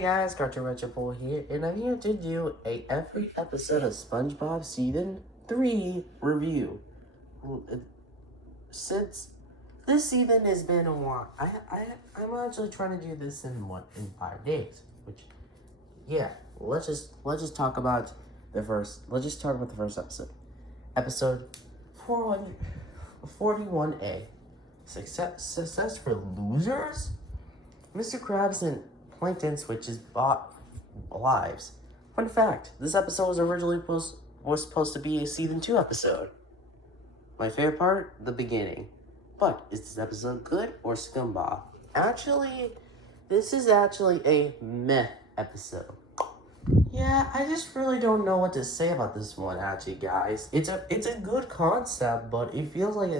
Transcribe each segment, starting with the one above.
Hey guys, Cartoon Retro here, and I'm here to do every episode of SpongeBob Season 3 review. Since this season has been a while, I'm actually trying to do this in 5 days. Which, yeah, let's just talk about the first. Let's just talk about the first episode. Episode 41A. Success for losers. Mr. Krabs and Plankton switches lives. Fun fact, this episode was originally supposed to be a season 2 episode. My favorite part, the beginning. But is this episode good or SpongeBob? Actually, this is actually a meh episode. Yeah, I just really don't know what to say about this one, actually, guys. It's a good concept, but it feels like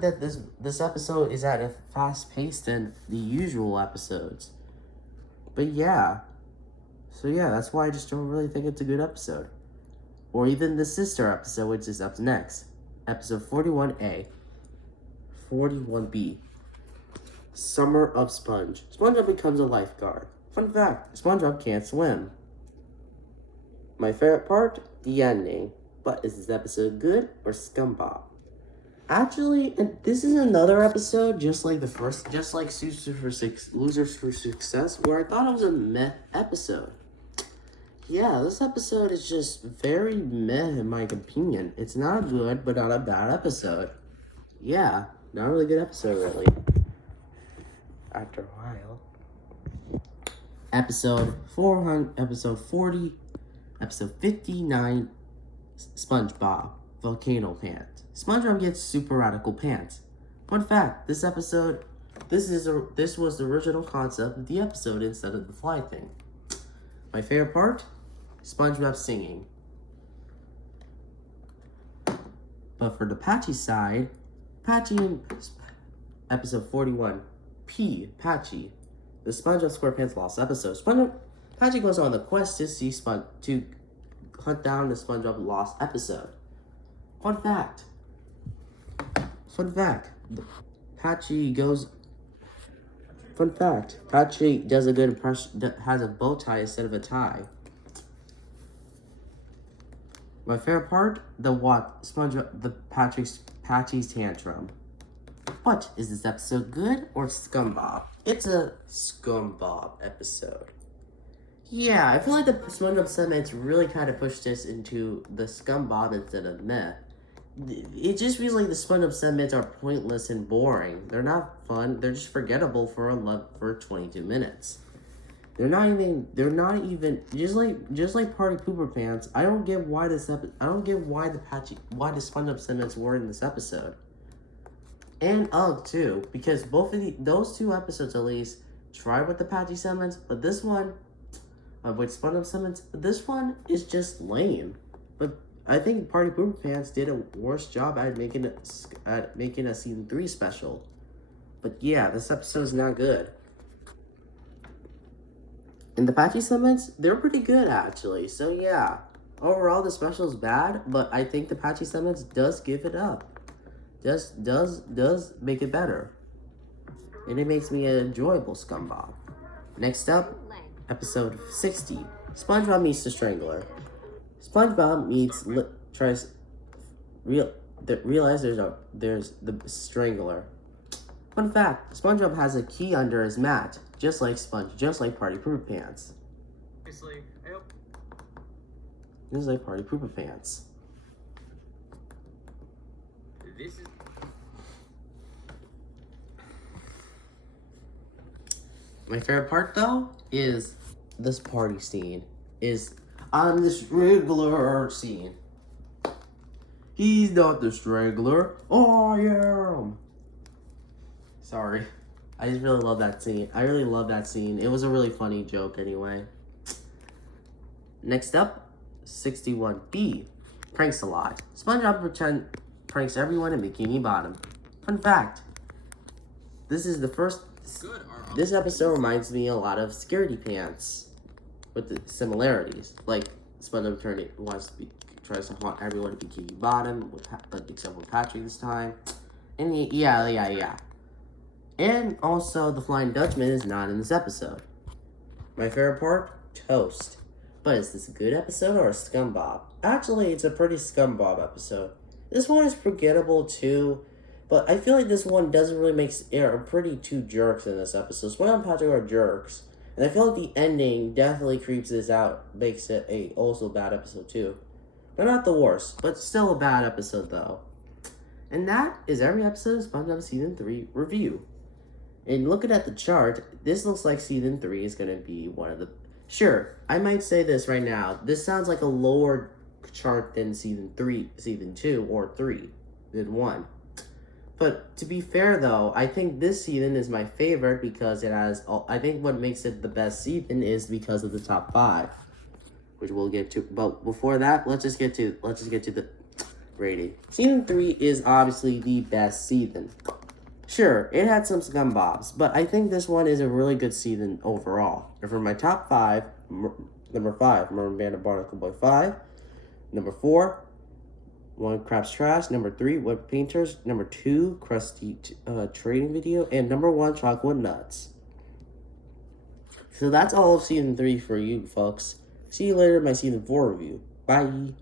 that this episode is at a fast pace than the usual episodes. But yeah. So yeah, that's why I just don't really think it's a good episode. Or even the sister episode, which is up next. Episode 41A. 41B. Summer of Sponge. SpongeBob becomes a lifeguard. Fun fact, SpongeBob can't swim. My favorite part, the ending. But is this episode good or SpongeBob? Actually, and this is another episode, just like Losers for Success, where I thought it was a meh episode. Yeah, this episode is just very meh in my opinion. It's not good, but not a bad episode. Yeah, not a really good episode, really. After a while. Episode 59, SpongeBob, Volcano Pants. SpongeBob gets super radical pants. Fun fact, this was the original concept of the episode instead of the fly thing. My favorite part, SpongeBob singing. But for the Patchy side, Patchy in episode 41, Patchy, the SpongeBob SquarePants Lost episode. Patchy goes on the quest to hunt down the SpongeBob Lost episode. Fun fact, Patchy does a good impression, has a bow tie instead of a tie. My favorite part, Patchy's tantrum. But is this episode good or SpongeBob? It's a SpongeBob episode. Yeah, I feel like the SpongeBob segments really kind of pushed this into the SpongeBob instead of meh. It just feels like the SpongeBob segments are pointless and boring. They're not fun. They're just forgettable for 22 minutes. They're not even just like Party Pooper Pants. I don't get why the SpongeBob segments were in this episode. And Ugg too, because those two episodes at least tried with the Patchy segments, but this one with SpongeBob segments, but this one is just lame. But I think Party Pooper Pants did a worse job at making a season 3 special. But yeah, this episode is not good. And the Patchy segments, they're pretty good actually. So yeah, overall the special is bad, but I think the Patchy segments does give it up. Does make it better. And it makes me an enjoyable SpongeBob. Next up, episode 60. SpongeBob meets the Strangler. SpongeBob realize there's the Strangler. Fun fact, SpongeBob has a key under his mat, just like Party Pooper Pants. Obviously, I hope. Just like Party Pooper Pants. This is. My favorite part though is this party scene. On the Strangler scene. He's not the Strangler. I am. Sorry. I just really love that scene. I really love that scene. It was a really funny joke anyway. Next up, 61B. Pranks a lot. SpongeBob pranks everyone in Bikini Bottom. Fun fact. This episode reminds me a lot of Scaredy Pants. With the similarities, like SpongeBob tries to haunt everyone in Bikini Bottom, except for Patrick this time, and yeah. And also, the Flying Dutchman is not in this episode. My favorite part? Toast. But is this a good episode or a SpongeBob? Actually, it's a pretty SpongeBob episode. This one is forgettable too, but I feel like this one doesn't really make are pretty two jerks in this episode. SpongeBob and Patrick are jerks, and I feel like the ending definitely creeps this out, makes it a also bad episode too. But not the worst, but still a bad episode though. And that is every episode of SpongeBob Season 3 review. And looking at the chart, this looks like Season 3 is going to be one of the... Sure, I might say this right now. This sounds like a lower chart than Season 2, or 3 than 1. But to be fair, though, I think this season is my favorite because it has... I think what makes it the best season is because of the top 5, which we'll get to. But before that, let's just get to the rating. Season 3 is obviously the best season. Sure, it had some scumbobs, but I think this one is a really good season overall. And for my top 5, number 5, Merman Band of Barnacle Boy 5. Number 4, One Crab's Trash. Number 3, Web Painters. Number 2, Krusty Trading Video. And number 1, Chocolate Nuts. So that's all of Season 3 for you, folks. See you later in my Season 4 review. Bye!